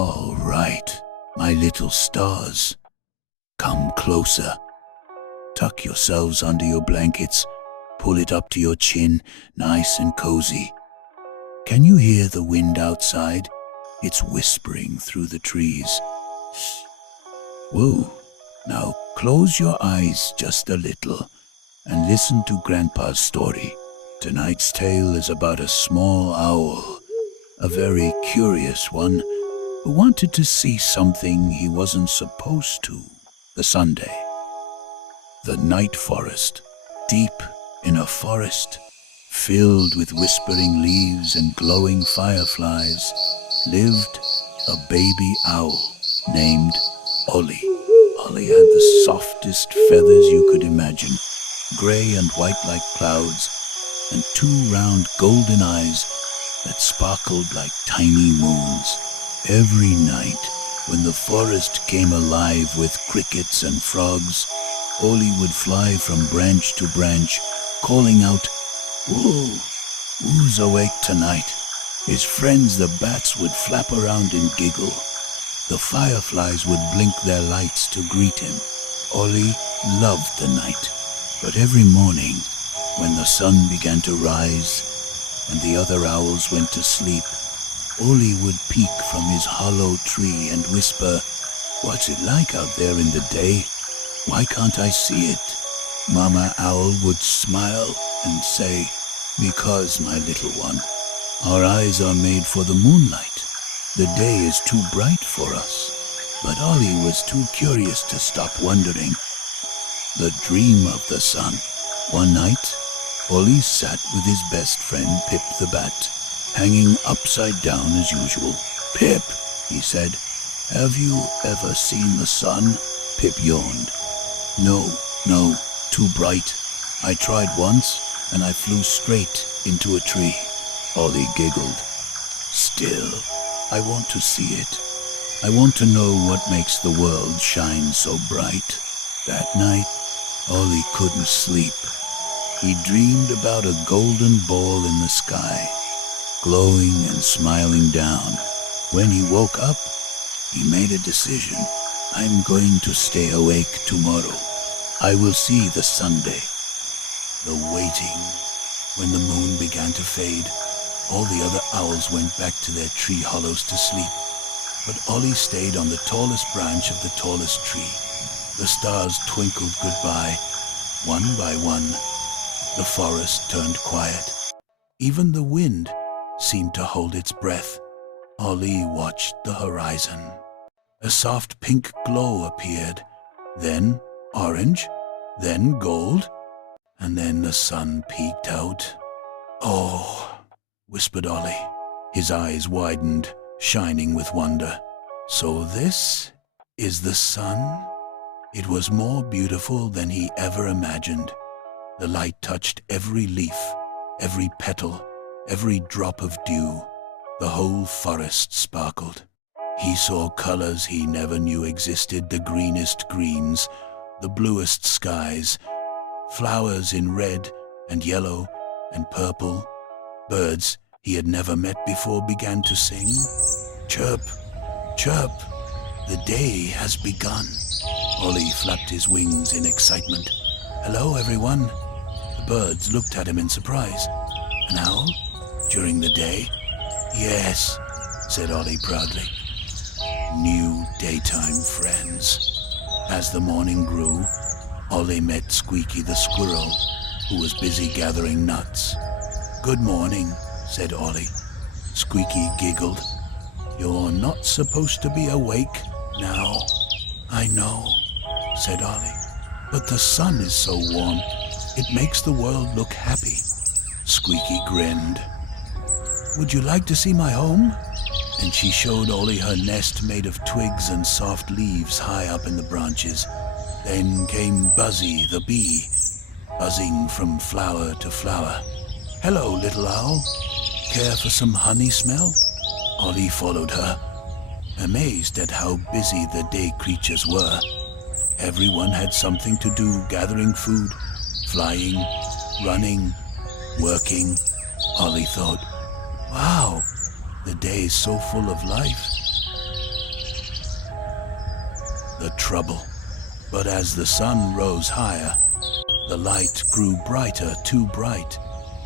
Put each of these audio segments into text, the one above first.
All right, my little stars, come closer. Tuck yourselves under your blankets, pull it up to your chin, nice and cozy. Can you hear the wind outside? It's whispering through the trees. Shh. Whoa, now close your eyes just a little and listen to Grandpa's story. Tonight's tale is about a small owl, a very curious one, who wanted to see something he wasn't supposed to. The Sunday. The night forest. Deep in a forest, filled with whispering leaves and glowing fireflies, lived a baby owl named Ollie. Ollie had the softest feathers you could imagine, gray and white like clouds, and two round golden eyes that sparkled like tiny moons. Every night, when the forest came alive with crickets and frogs, Ollie would fly from branch to branch, calling out, "Whoa, who's awake tonight?" His friends the bats would flap around and giggle. The fireflies would blink their lights to greet him. Ollie loved the night, but every morning, when the sun began to rise and the other owls went to sleep, Ollie would peek from his hollow tree and whisper, "What's it like out there in the day? Why can't I see it?" Mama Owl would smile and say, "Because, my little one, our eyes are made for the moonlight. The day is too bright for us." But Ollie was too curious to stop wondering. The dream of the sun. One night, Ollie sat with his best friend Pip the Bat, hanging upside down as usual. "Pip," he said, "have you ever seen the sun?" Pip yawned. No, too bright. I tried once, and I flew straight into a tree." Ollie giggled. "Still, I want to see it. I want to know what makes the world shine so bright." That night, Ollie couldn't sleep. He dreamed about a golden ball in the sky, glowing and smiling down. When he woke up, he made a decision. "I'm going to stay awake tomorrow. I will see the Sunday." The waiting. When the moon began to fade, all the other owls went back to their tree hollows to sleep. But Ollie stayed on the tallest branch of the tallest tree. The stars twinkled goodbye. One by one, the forest turned quiet. Even the wind seemed to hold its breath. Ollie watched the horizon. A soft pink glow appeared, then orange, then gold, and then the sun peeked out. "Oh," whispered Ollie. His eyes widened, shining with wonder. "So this is the sun?" It was more beautiful than he ever imagined. The light touched every leaf, every petal, every drop of dew. The whole forest sparkled. He saw colors he never knew existed, the greenest greens, the bluest skies, flowers in red and yellow and purple. Birds he had never met before began to sing. "Chirp, chirp, the day has begun." Ollie flapped his wings in excitement. "Hello, everyone." The birds looked at him in surprise. "An owl? During the day?" "Yes," said Ollie proudly. New daytime friends. As the morning grew, Ollie met Squeaky the squirrel, who was busy gathering nuts. "Good morning," said Ollie. Squeaky giggled. "You're not supposed to be awake now." "I know," said Ollie, "but the sun is so warm, it makes the world look happy." Squeaky grinned. "Would you like to see my home?" And she showed Ollie her nest made of twigs and soft leaves high up in the branches. Then came Buzzy the bee, buzzing from flower to flower. "Hello, little owl. Care for some honey smell?" Ollie followed her, amazed at how busy the day creatures were. Everyone had something to do, gathering food, flying, running, working. Ollie thought, "Wow, the day is so full of life." the trouble. But as the sun rose higher, the light grew brighter, too bright.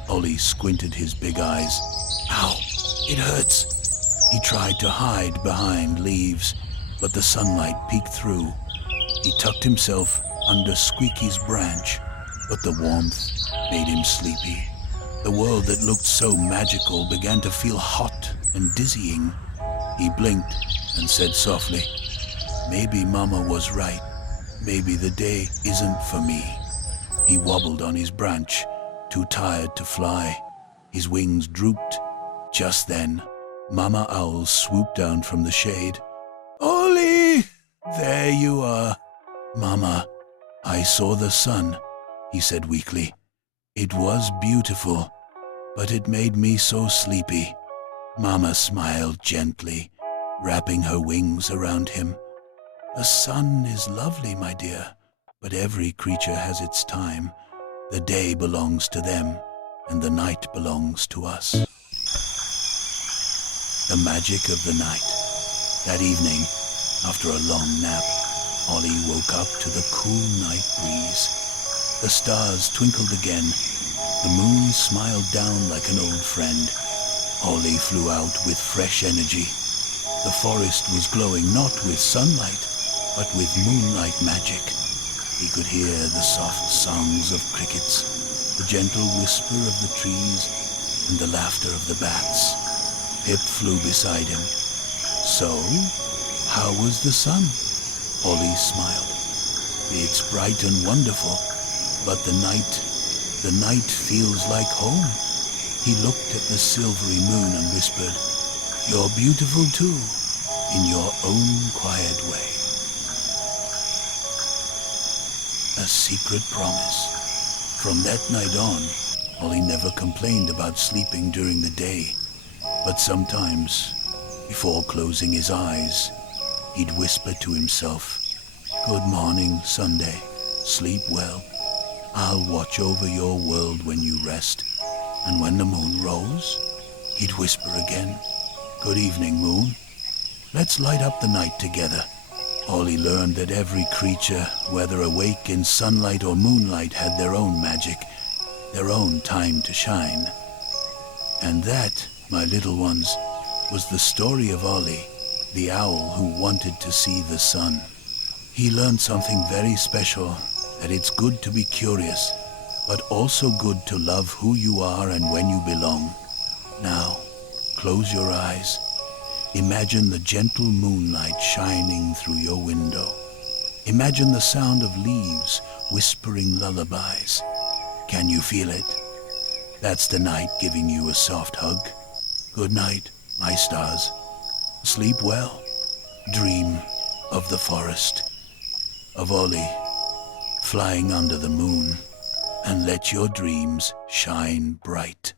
Ollie squinted his big eyes. Ow, it hurts. He tried to hide behind leaves, but the sunlight peeked through. He tucked himself under Squeaky's branch, but the warmth made him sleepy. The world that looked so magical began to feel hot and dizzying. He blinked and said softly, "Maybe Mama was right. Maybe the day isn't for me." He wobbled on his branch, too tired to fly. His wings drooped. Just then, Mama Owl swooped down from the shade. "Ollie! There you are." "Mama, I saw the sun," he said weakly. "It was beautiful, but it made me so sleepy." Mama smiled gently, wrapping her wings around him. "The sun is lovely, my dear, but every creature has its time. The day belongs to them, and the night belongs to us." The magic of the night. That evening, after a long nap, Ollie woke up to the cool night breeze. The stars twinkled again. The moon smiled down like an old friend. Ollie flew out with fresh energy. The forest was glowing not with sunlight, but with moonlight magic. He could hear the soft songs of crickets, the gentle whisper of the trees, and the laughter of the bats. Pip flew beside him. "So, how was the sun?" Ollie smiled. "It's bright and wonderful, but the night feels like home." He looked at the silvery moon and whispered, "You're beautiful too, in your own quiet way." A secret promise. From that night on, Ollie never complained about sleeping during the day, but sometimes, before closing his eyes, he'd whisper to himself, "Good morning, Sunday. Sleep well. I'll watch over your world when you rest." And when the moon rose, he'd whisper again, "Good evening, moon. Let's light up the night together." Ollie learned that every creature, whether awake in sunlight or moonlight, had their own magic, their own time to shine. And that, my little ones, was the story of Ollie, the owl who wanted to see the sun. He learned something very special, that it's good to be curious, but also good to love who you are and when you belong. Now, close your eyes. Imagine the gentle moonlight shining through your window. Imagine the sound of leaves whispering lullabies. Can you feel it? That's the night giving you a soft hug. Good night, my stars. Sleep well. Dream of the forest, of Ollie flying under the moon, and let your dreams shine bright.